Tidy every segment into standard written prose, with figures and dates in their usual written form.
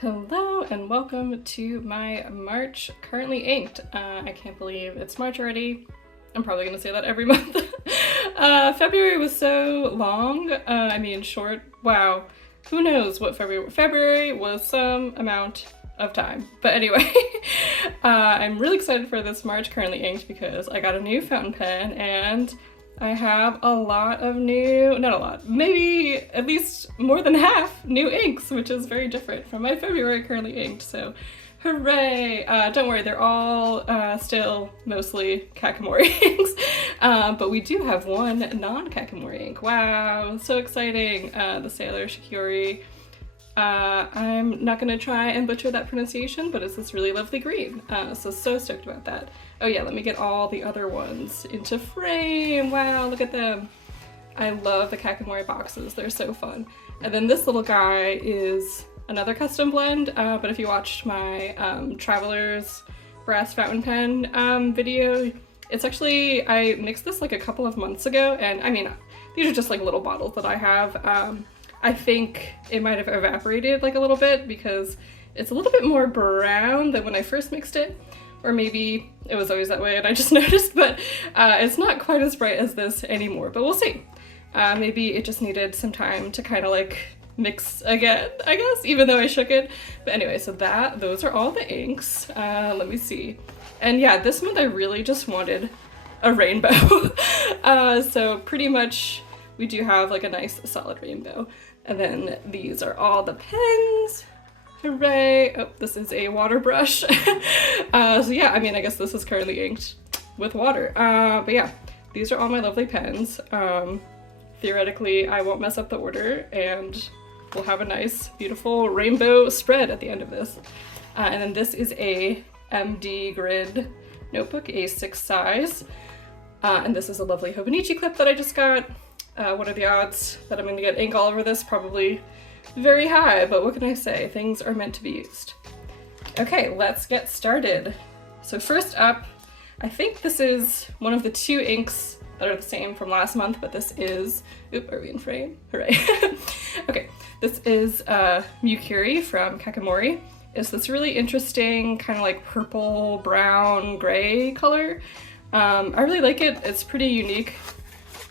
Hello and welcome to my March currently inked. I can't believe it's March already. I'm probably gonna say that every month. February was so long. Short. Wow. Who knows what February was some amount of time. But anyway, I'm really excited for this March currently inked because I got a new fountain pen and I have a lot of new, not a lot, maybe at least more than half new inks, which is very different from my February currently inked, so hooray! Don't worry, they're all still mostly Kakimori inks, but we do have one non-Kakimori ink. Wow, so exciting! The Sailor Shikiori. I'm not gonna try and butcher that pronunciation, but it's this really lovely green, so stoked about that. Oh yeah, let me get all the other ones into frame. Wow, look at them. I love the Kakimori boxes, they're so fun. And then this little guy is another custom blend, but if you watched my Traveler's Brass Fountain Pen video, it's actually, I mixed this like a couple of months ago, and I mean, these are just like little bottles that I have. I think it might have evaporated like a little bit because it's a little bit more brown than when I first mixed it. Or maybe it was always that way and I just noticed, but it's not quite as bright as this anymore, but we'll see. Maybe it just needed some time to kind of like mix again, I guess, even though I shook it. But anyway, so those are all the inks. Let me see. And yeah, this month I really just wanted a rainbow. So pretty much we do have like a nice solid rainbow. And then these are all the pens. Hooray! Oh, this is a water brush. So yeah, I mean, I guess this is currently inked with water. But yeah, these are all my lovely pens. Theoretically, I won't mess up the order and we'll have a nice, beautiful rainbow spread at the end of this. And then this is a MD grid notebook, A6 size. And this is a lovely Hobonichi clip that I just got. What are the odds that I'm gonna get ink all over this? Probably very high, but what can I say? Things are meant to be used. Okay, let's get started. So first up, I think this is one of the two inks that are the same from last month, but this is, oop, are we in frame? Hooray. Okay, this is Shikiori from Kakimori. It's this really interesting kind of like purple, brown, gray color. I really like it. It's pretty unique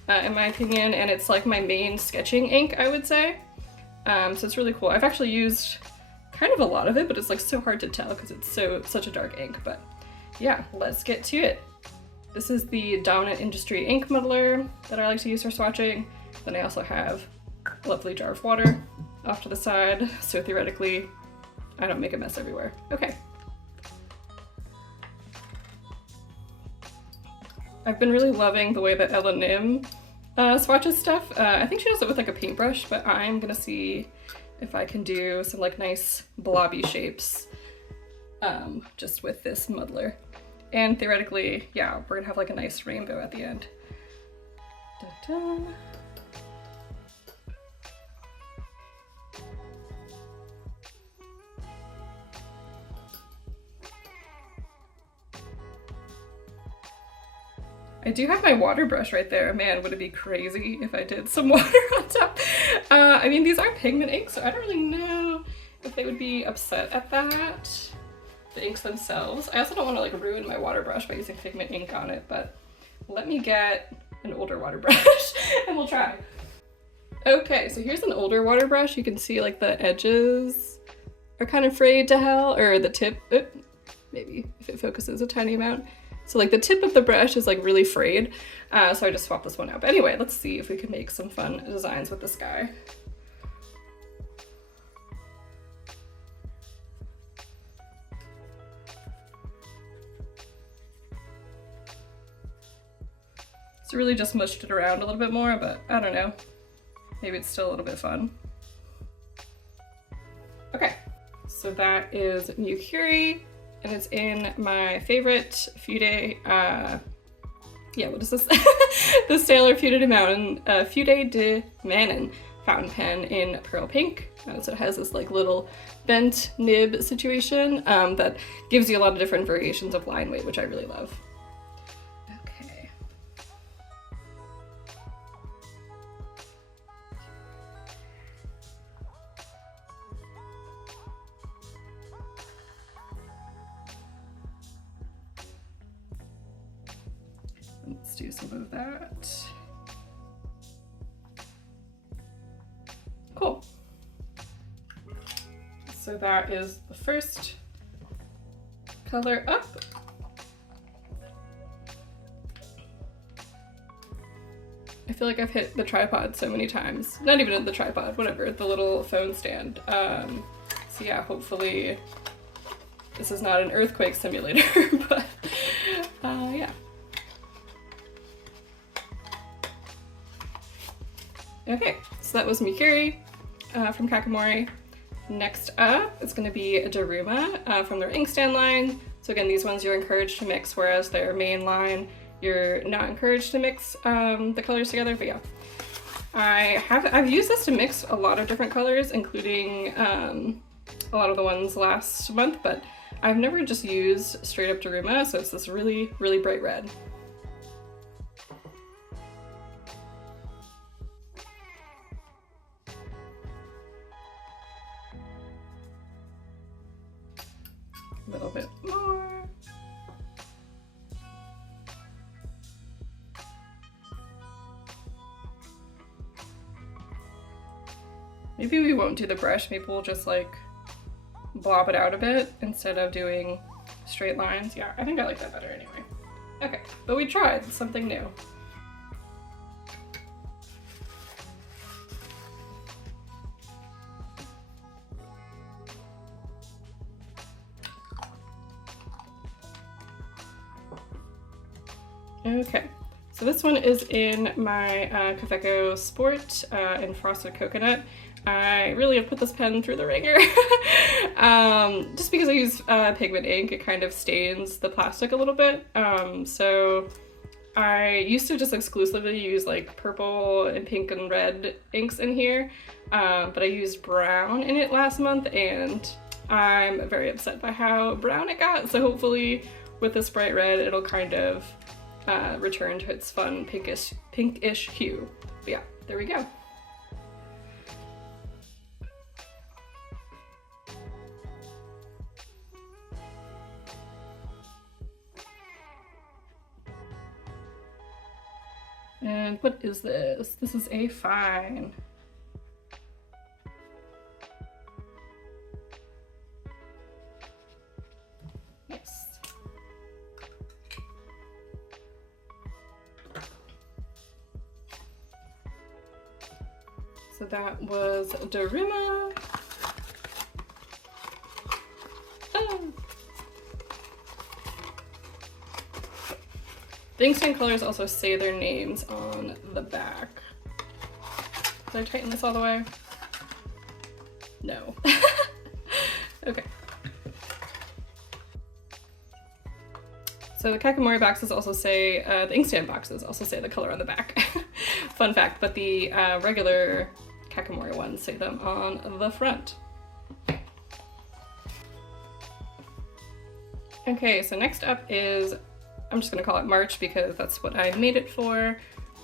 in my opinion, and it's like my main sketching ink, I would say. So it's really cool. I've actually used kind of a lot of it, but it's like so hard to tell because it's such a dark ink. But yeah, let's get to it. This is the Dominant Industry ink muddler that I like to use for swatching. Then I also have a lovely jar of water off to the side, so theoretically I don't make a mess everywhere. Okay. I've been really loving the way that Ella Nim swatches stuff. I think she does it with like a paintbrush, but I'm gonna see if I can do some like nice blobby shapes just with this muddler. And theoretically, yeah, we're gonna have like a nice rainbow at the end. Da-da. I do have my water brush right there. Man, would it be crazy if I did some water on top? I mean, these are pigment inks, so I don't really know if they would be upset at that. The inks themselves. I also don't want to like ruin my water brush by using pigment ink on it, but let me get an older water brush and we'll try. Okay, so here's an older water brush. You can see like the edges are kind of frayed to hell, or the tip, maybe if it focuses a tiny amount. So like the tip of the brush is like really frayed, so I just swapped this one out. But anyway, let's see if we can make some fun designs with this guy. It's really just mushed it around a little bit more, but I don't know. Maybe it's still a little bit fun. Okay, so that is Shikiori. And it's in my favorite Fude, what is this? The Sailor Fude de Manon fountain pen in pearl pink. So it has this like little bent nib situation that gives you a lot of different variations of line weight, which I really love. Okay. do some of that. Cool. So that is the first color up. I feel like I've hit the tripod so many times. Not even the tripod, whatever, the little phone stand. So yeah, hopefully this is not an earthquake simulator, but yeah. Okay, so that was Shikiori from Kakimori. Next up, it's going to be a Daruma from their Inkstand line. So again, these ones you're encouraged to mix, whereas their main line, you're not encouraged to mix the colors together, but yeah. I've used this to mix a lot of different colors, including a lot of the ones last month, but I've never just used straight up Daruma, so it's this really, really bright red. A little bit more. Maybe we won't do the brush, maybe we'll just like blob it out a bit instead of doing straight lines. Yeah, I think I like that better anyway. Okay, but we tried something new. Okay, so this one is in my Kafeko Sport in Frosted Coconut. I really have put this pen through the ringer. Just because I use pigment ink, it kind of stains the plastic a little bit. So I used to just exclusively use like purple and pink and red inks in here, but I used brown in it last month and I'm very upset by how brown it got. So hopefully with this bright red, it'll kind of return to its fun pinkish hue. But yeah, there we go. And what is this? This is a fine. Nice. So that was Daruma. Oh. The Inkstand colors also say their names on the back. Did I tighten this all the way? No. Okay. So the Kakimori boxes also say, the Inkstand boxes also say the color on the back. Fun fact, but the regular Kakimori ones say them on the front. Okay, so next up is, I'm just gonna call it March because that's what I made it for.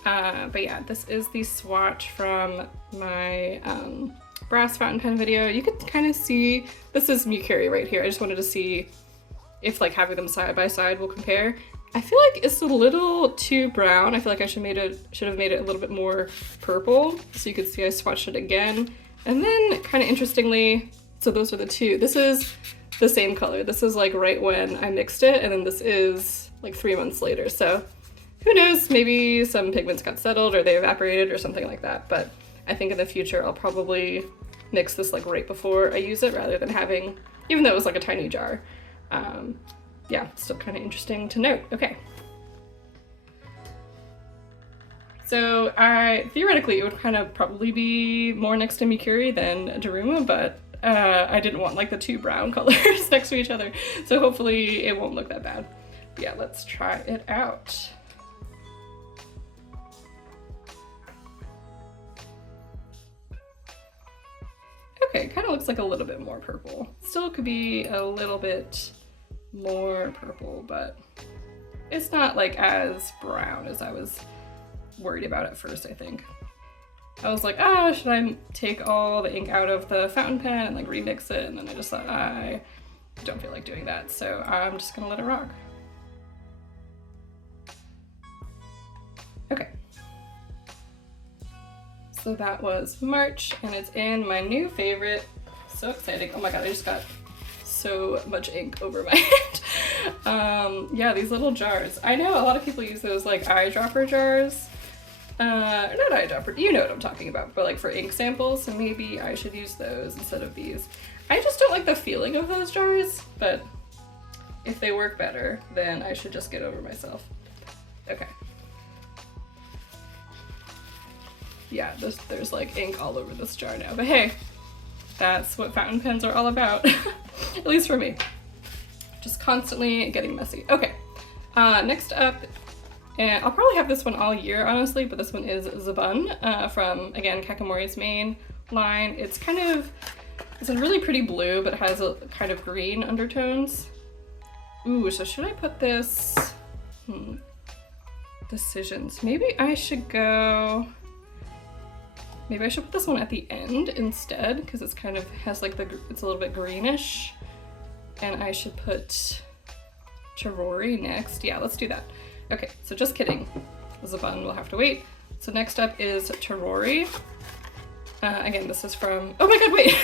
But yeah, this is the swatch from my brass fountain pen video. You can kind of see, this is Shikiori right here. I just wanted to see if like having them side by side will compare. I feel like it's a little too brown. I feel like I should have made it a little bit more purple. So you can see I swatched it again. And then kind of interestingly, so those are the two. This is the same color. This is like right when I mixed it, and then this is like 3 months later. So who knows, maybe some pigments got settled or they evaporated or something like that. But I think in the future I'll probably mix this like right before I use it rather than having, even though it was like a tiny jar. Yeah, still kind of interesting to note. Okay. So theoretically it would kind of probably be more next to Shikiori than Daruma, but I didn't want like the two brown colors next to each other. So hopefully it won't look that bad. But yeah, let's try it out. Okay, kind of looks like a little bit more purple. Still could be a little bit more purple, but it's not like as brown as I was worried about at first, I think. I was like, oh, should I take all the ink out of the fountain pen and like remix it? And then I just thought, I don't feel like doing that, so I'm just gonna let it rock. Okay. So that was March, and it's in my new favorite. So exciting. Oh my god, I just got so much ink over my head. Yeah, these little jars. I know a lot of people use those like eyedropper jars. Not eyedropper, you know what I'm talking about, but like for ink samples, so maybe I should use those instead of these. I just don't like the feeling of those jars, but if they work better, then I should just get over myself. Okay. Yeah, there's like ink all over this jar now, but hey, that's what fountain pens are all about, at least for me. Just constantly getting messy. Okay, next up, and I'll probably have this one all year, honestly, but this one is Zabun from, again, Kakimori's main line. It's a really pretty blue, but it has a kind of green undertones. Ooh, so should I put this, decisions. Maybe I should put this one at the end instead, because it's kind of has like it's a little bit greenish. And I should put Chirori next. Yeah, let's do that. Okay, so just kidding. Zabun will have to wait. So next up is Chirori. Again, this is from, oh my god, wait.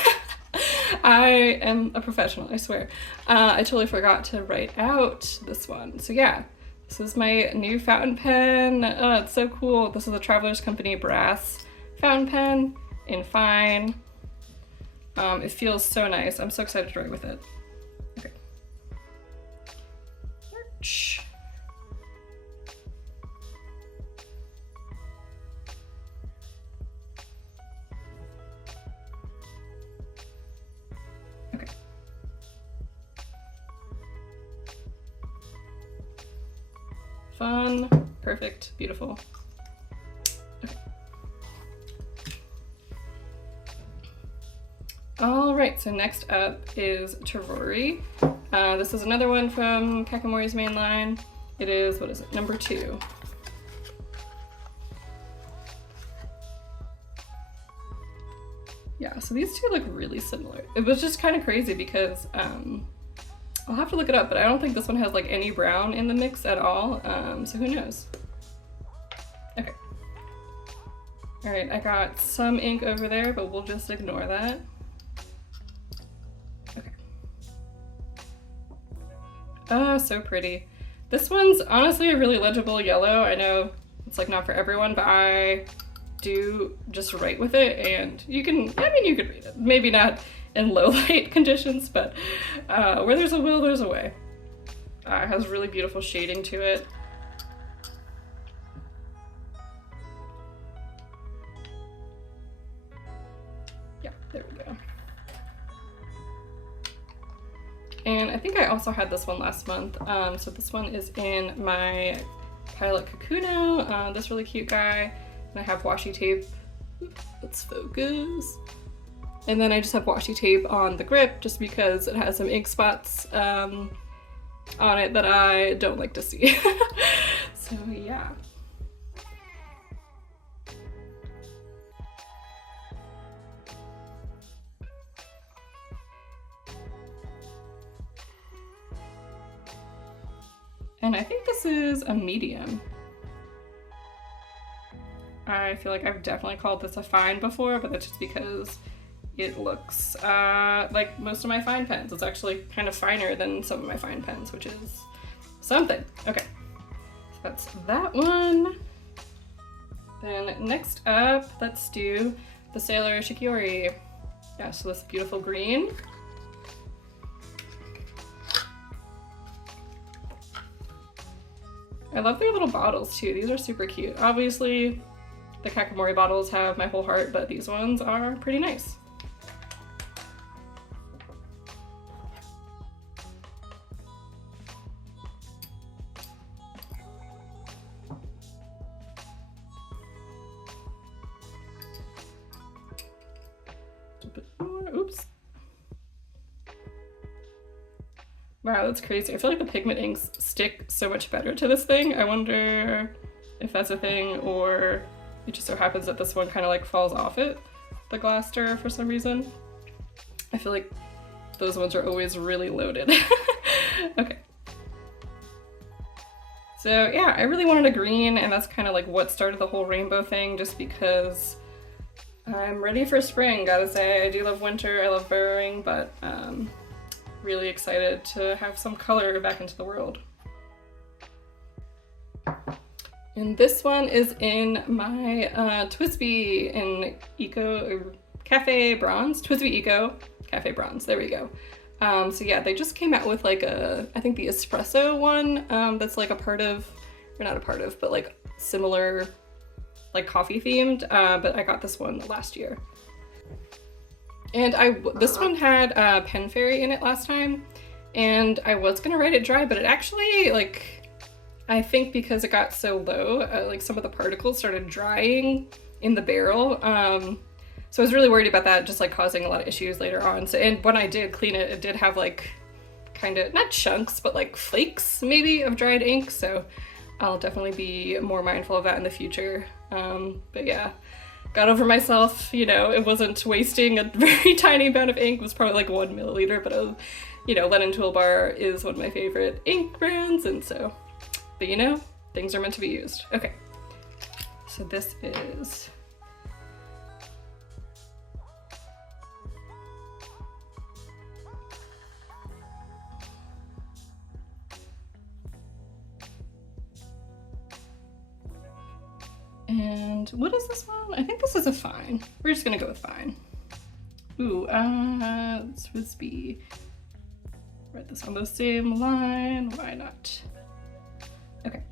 I am a professional, I swear. I totally forgot to write out this one. So yeah, this is my new fountain pen. It's so cool. This is a Travelers Company brass fountain pen in fine. It feels so nice. I'm so excited to write with it. Okay. March. Okay. Fun, perfect, beautiful. All right, so next up is Chirori. This is another one from Kakimori's main line. It is, what is it, number 2. Yeah, so these two look really similar. It was just kind of crazy because, I'll have to look it up, but I don't think this one has like any brown in the mix at all, so who knows? Okay. All right, I got some ink over there, but we'll just ignore that. Oh, so pretty. This one's honestly a really legible yellow. I know it's like not for everyone, but I do just write with it, and you can read it. Maybe not in low light conditions, but where there's a will, there's a way. It has really beautiful shading to it. Yeah, there we go. And I think I also had this one last month. So this one is in my Pilot Kakuno, this really cute guy. And I have washi tape. Let's focus. And then I just have washi tape on the grip just because it has some ink spots on it that I don't like to see. So yeah. And I think this is a medium. I feel like I've definitely called this a fine before, but that's just because it looks like most of my fine pens. It's actually kind of finer than some of my fine pens, which is something. Okay, so that's that one. Then next up, let's do the Sailor Shikiori. Yeah, so this beautiful green. I love their little bottles too. These are super cute. Obviously, the Kakimori bottles have my whole heart, but these ones are pretty nice. Oops. Wow, that's crazy. I feel like the pigment inks stick so much better to this thing. I wonder if that's a thing, or it just so happens that this one kind of like falls off it, the glass stir, for some reason. I feel like those ones are always really loaded. Okay. So yeah, I really wanted a green, and that's kind of like what started the whole rainbow thing, just because I'm ready for spring, gotta say. I do love winter, I love burrowing, but really excited to have some color back into the world. And this one is in my Twisby in Eco Cafe Bronze. Twisby Eco Cafe Bronze, there we go. So yeah, they just came out with like I think the espresso one that's like a part of, or not a part of, but like similar, like coffee themed, but I got this one last year. And this one had Pen Fairy in it last time, and I was gonna write it dry, but it actually, like, I think because it got so low, like some of the particles started drying in the barrel. So I was really worried about that just like causing a lot of issues later on. So, and when I did clean it, it did have like kind of, not chunks, but like flakes maybe of dried ink. So I'll definitely be more mindful of that in the future. But yeah, got over myself, you know, it wasn't wasting a very tiny amount of ink. It was probably like 1 milliliter, but you know, Lennon Toolbar is one of my favorite ink brands, and so, but you know, things are meant to be used. Okay, so this is and what is this one? I think this is a fine. We're just gonna go with fine. Ooh, Twisby. Write this on the same line, why not? Okay.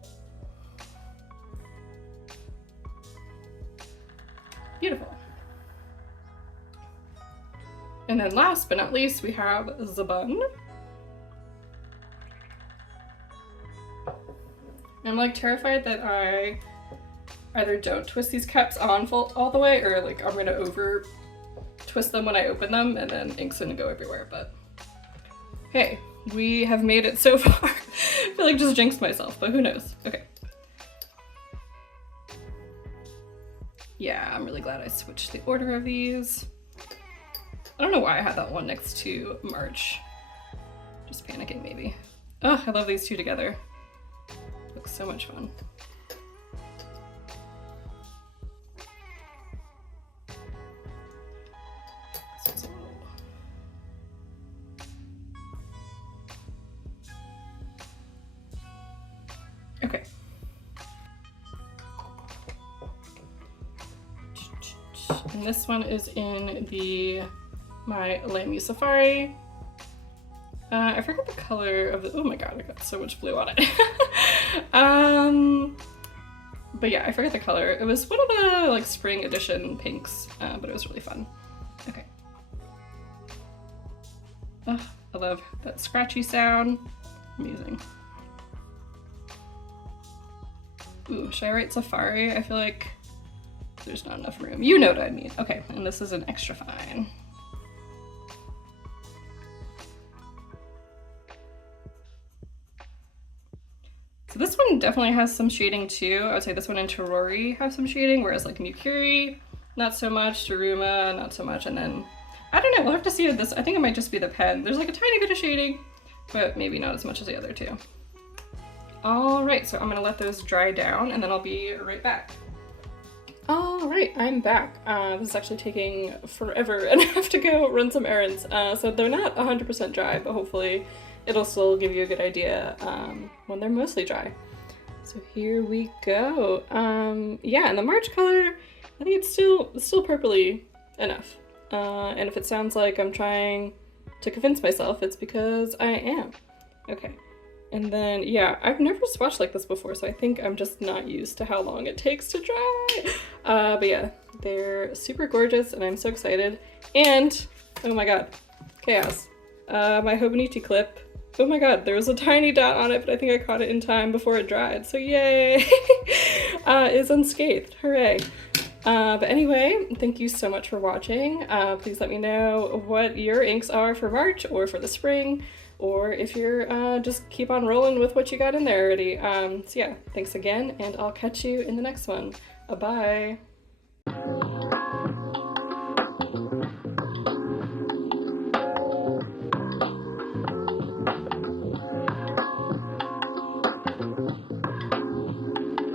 Beautiful. And then last but not least, we have Zabun. I'm like terrified that I either don't twist these caps on all the way, or like I'm gonna over twist them when I open them and then ink's gonna go everywhere, but hey, we have made it so far. I feel like just jinxed myself, but who knows? Okay. Yeah, I'm really glad I switched the order of these. I don't know why I had that one next to March. Just panicking maybe. Oh, I love these two together. Looks so much fun. Okay. And this one is in my Lamy Safari. I forgot the color of the, oh my god, I got so much blue on it. But yeah, I forgot the color. It was one of the like spring edition pinks, but it was really fun. Okay. Oh, I love that scratchy sound. Amazing. Ooh, should I write Safari? I feel like there's not enough room. You know what I mean. Okay, and this is an extra fine. So this one definitely has some shading too. I would say this one and Terori have some shading, whereas like Mukuri, not so much, Daruma, not so much, and then, I don't know, we'll have to see with this. I think it might just be the pen. There's like a tiny bit of shading, but maybe not as much as the other two. All right, so I'm gonna let those dry down and then I'll be right back. All right, I'm back. This is actually taking forever and I have to go run some errands. So they're not 100% dry, but hopefully it'll still give you a good idea when they're mostly dry. So here we go. Yeah, and the March color, I think it's still purpley enough. And if it sounds like I'm trying to convince myself, it's because I am. Okay. And then, yeah, I've never swatched like this before, so I think I'm just not used to how long it takes to dry. But yeah, they're super gorgeous and I'm so excited. And, oh my god, chaos. My Hobonichi clip, oh my god, there was a tiny dot on it, but I think I caught it in time before it dried, so yay! Is unscathed, hooray. But anyway, thank you so much for watching. Please let me know what your inks are for March or for the spring, or if you're just keep on rolling with what you got in there already. So yeah, thanks again, and I'll catch you in the next one. Bye.